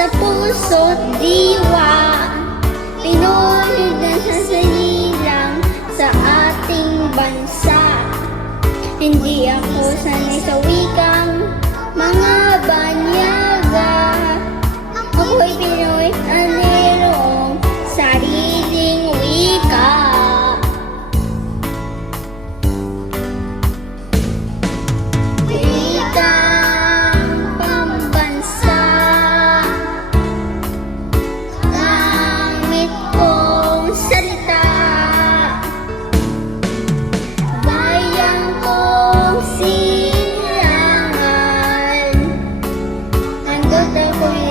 sa puso't diwa. Pinoy na sasalilang sa ating bansa. Hindi ako sanay sa wikang mga banyaga. Ako'y Pinoy na mayroong sariling wika. Wikang pambansa, gamit kong salita. Bayan kong silangan, nandot ako'y